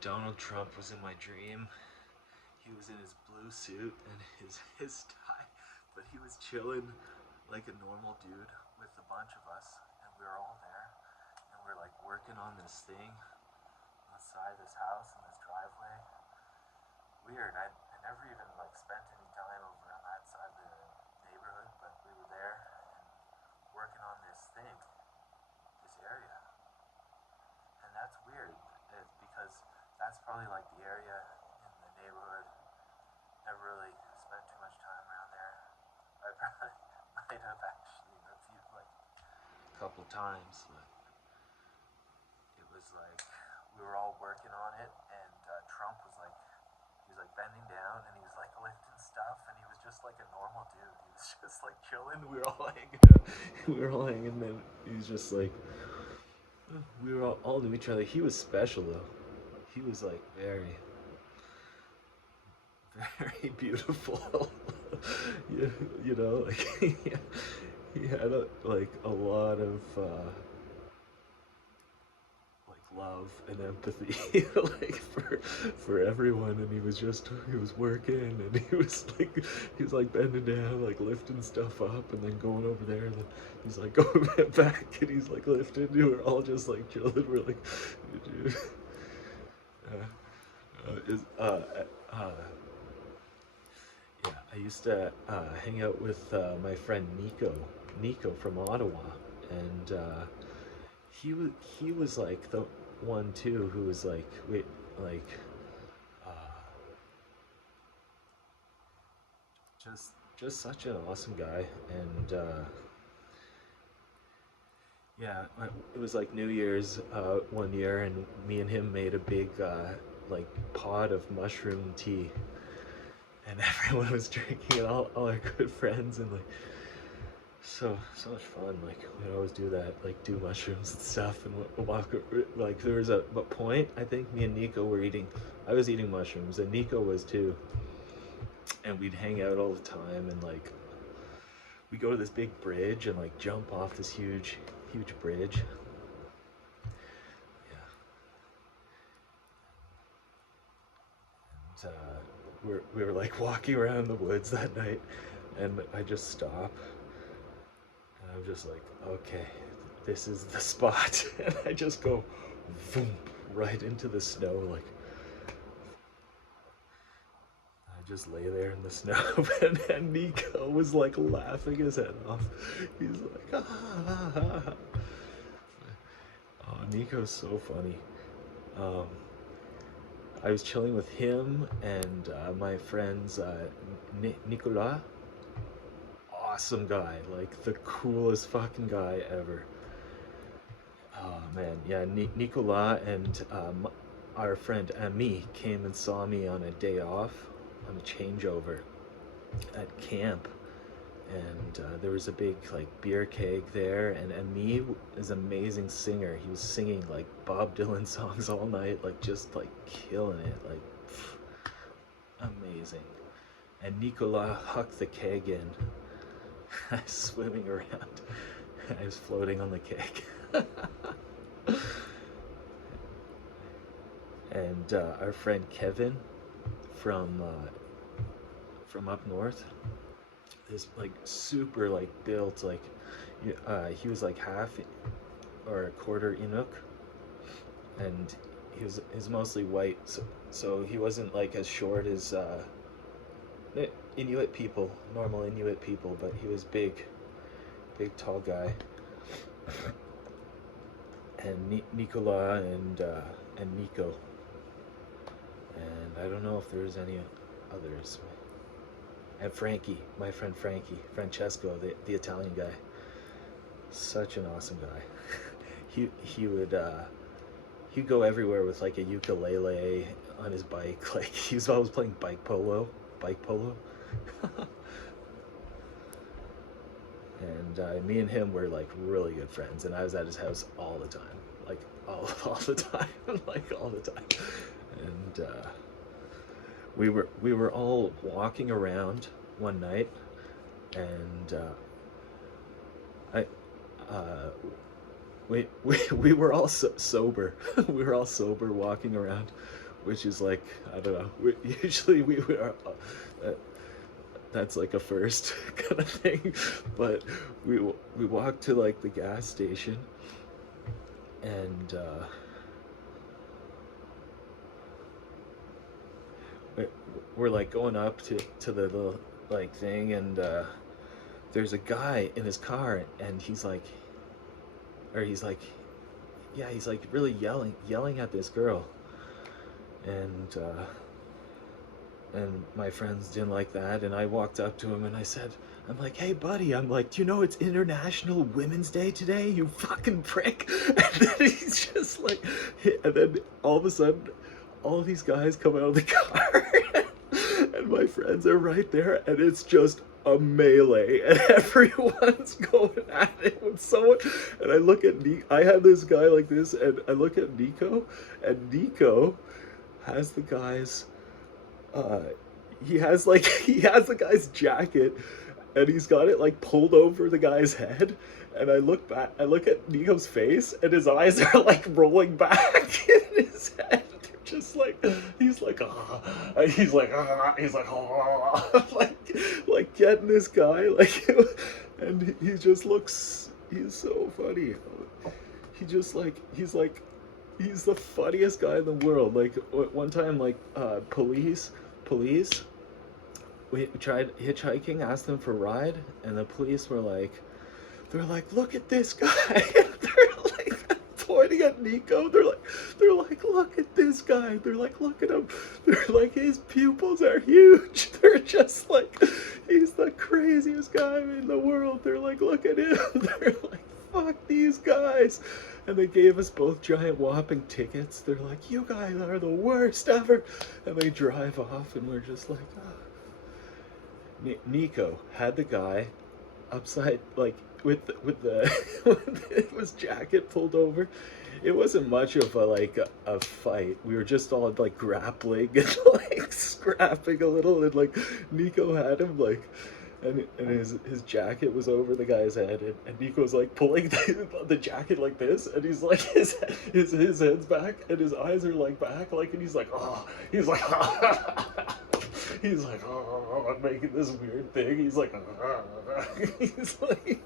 Donald Trump was in my dream. He was in his blue suit and his tie, but he was chilling like a normal dude with a bunch of us, and we were all there, and we're like working on this thing outside this house in this driveway. Weird. I never even like spent any time over on that side of the neighborhood, but we were there and working on this thing, this area, and that's weird because that's probably like the area in the neighborhood. Never really spent too much time around there. I probably might have actually a few, like a couple times, but it was like we were all working on it, and Trump was like, he was like bending down and he was like lifting stuff, and he was just like a normal dude. He was just like chilling. We were all hanging out. We were all hanging, and he was just like, we were all to each other. He was special though. He was like very beautiful. You know, like he had like a lot of like love and empathy like for everyone, and he was working, and he was like bending down, like lifting stuff up, and then going over there, and then he's like going back, and he's like lifting. We were all just like chilling. We're like, dude. Is Yeah, I used to hang out with my friend Nico from Ottawa, and he was he was like the one too who was like like uh, just such an awesome guy, and yeah, it was like New Year's one year, and me and him made a big like pot of mushroom tea, and everyone was drinking it, all our good friends, and like so much fun. Like we'd always do that, like do mushrooms and stuff, and walk. Like there was a point. I think me and Nico were eating. I was eating mushrooms, and Nico was too. And we'd hang out all the time, and like we go to this big bridge and like jump off this huge bridge. Yeah, and we were like walking around the woods that night, and I just stop, and I'm just like, okay, this is the spot, and I just go, boom, right into the snow, like I just lay there in the snow, and Nico was like laughing his head off. He's like, ah, ah, ah, ah. Oh, Nico's so funny. Um, I was chilling with him and my friends, Nicolas. Awesome guy, like the coolest fucking guy ever. Oh man, yeah, Nicolas and our friend Ami came and saw me on a day off, on a changeover at camp, and there was a big like beer keg there, and Ami is an amazing singer. He was singing like Bob Dylan songs all night, like just like killing it, like amazing. And Nicolas hucked the keg in. I was swimming around. I was floating on the keg. And our friend Kevin from from up north, this like super like built, like he was like half or a quarter Inuk, and he was mostly white, so he wasn't like as short as Inuit people, normal Inuit people, but he was big tall guy. And Nicola and Nico, and I don't know if there's any others. And Frankie, my friend Frankie, Francesco, the Italian guy, such an awesome guy. He would he'd go everywhere with like a ukulele on his bike. Like he was always playing bike polo. And me and him were like really good friends, and I was at his house all the time, like all the time, like all the time. And we were all walking around one night, and I uh, we were all sober. We were all sober walking around which is like, I don't know. Usually we were. That's like a first kind of thing, but we walked to like the gas station, and we're like going up to the little like thing, and there's a guy in his car, and he's like, yeah, he's like really yelling at this girl, and my friends didn't like that, and I walked up to him and I said, I'm like, hey buddy, I'm like, do you know it's International Women's Day today, you fucking prick? And then he's just like, and then all of a sudden, all of these guys come out of the car, and my friends are right there, and it's just a melee, and everyone's going at it with someone. And I look at I have this guy like this, and I look at Nico, and Nico has the guy's he has the guy's jacket, and he's got it like pulled over the guy's head, and I look at Nico's face, and his eyes are like rolling back in his head. They're just like, he's like like getting this guy, like, and he just looks, he's so funny. He just like, he's the funniest guy in the world. Like one time, like police, we tried hitchhiking, asked them for a ride, and the police were like, they're like, look at this guy. They're like pointing at Nico. They're like, look at this guy. They're like, look at him. They're like, his pupils are huge. They're just like, he's the craziest guy in the world. They're like, look at him. They're like, fuck these guys. And they gave us both giant whopping tickets. They're like, you guys are the worst ever. And they drive off, and we're just like, oh. Nico had the guy upside, like, with his jacket pulled over. It wasn't much of a fight. We were just all like grappling and like scrapping a little, and like Nico had him like, and his jacket was over the guy's head, and Nico's like pulling the jacket like this, and he's like, his head's back, and his eyes are like back, like, and he's like, oh, he's like, he's like, oh, I'm making this weird thing. He's like, he's like,